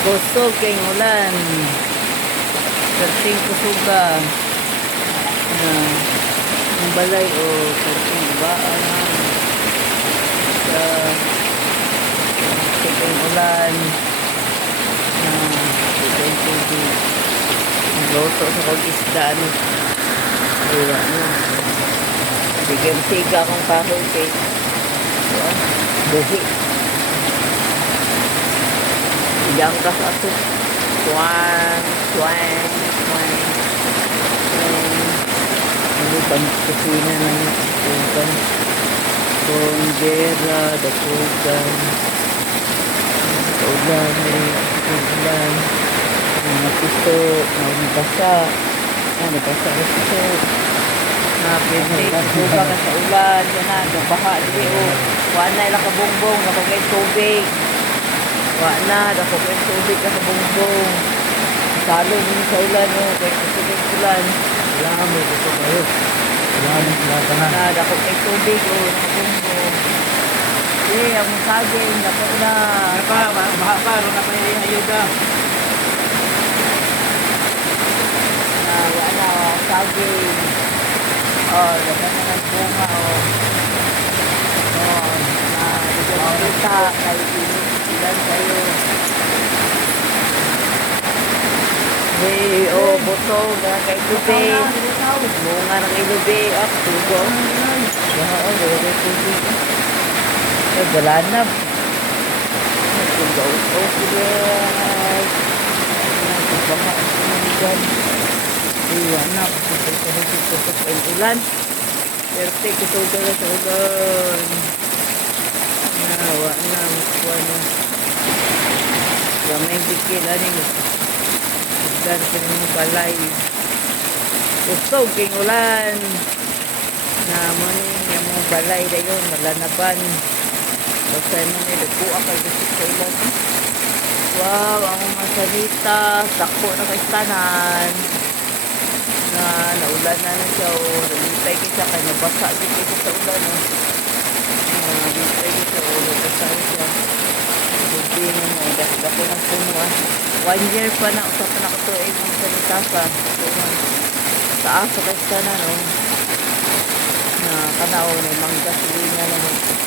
Kusog kayong ulan. Perting kusuga. Ang balay o perting ibaan. Sa kayong ulan. Kayong tubig. Nagluto sa kong isda. Aywa na. Bigyan-tiga akong kahoy kay buhi. Diyan ka sa ato. Tuwan, tuwan, tuwan, tuwan. Ano bang kusina na niya? Tuwan. Konggera, dapugan. Ulan, ulan. Mga piso, nabasa. Nabasa na piso. Buka ka sa ulan. Yan na, nabaha. Wana ilang kabungbong, nakagay tubig. Wana, nakagay tubig ka sa bungbong. Salo din sa ulan, kaya kasugay ulan. Kailangan mo gusto kayo. Kailangan mo lahat na. Nakagay tubig, nakabungbong. Ang saging, napo na. Baha pa, rin na pa yung ayuda. Wana, saging. Dagan na ng bunga, kita kay ilan kayo. Buto na kay lubi. Bunga ng ilubi. Tubo. Wala tubig. Galanap. Nagtugaw. Guys. Nagbaha. Iwana. Kusok ang ulan. Perte kusugan na sa ulan. Nawa na. Mukha na. Gamay bikil. Gan sa mga balay. Kusog king ulan. Morning yung mga balay na yun. Malanaban. Basta naman nilagpuan kayo gusto sa ulan. Wow, ang mga salita. Sakpo na kaistanan. Naulan na siya. Nalipay kita kayo. Nabasa kita sa ulan. Nalipay kita. Nabasa siya. Hindi mo. Dako ng puno. 1 year pa na. Usapan ako ito ay mga sanitasa. Taas sa kaistanan. Kanao na yung mga gasolina naman.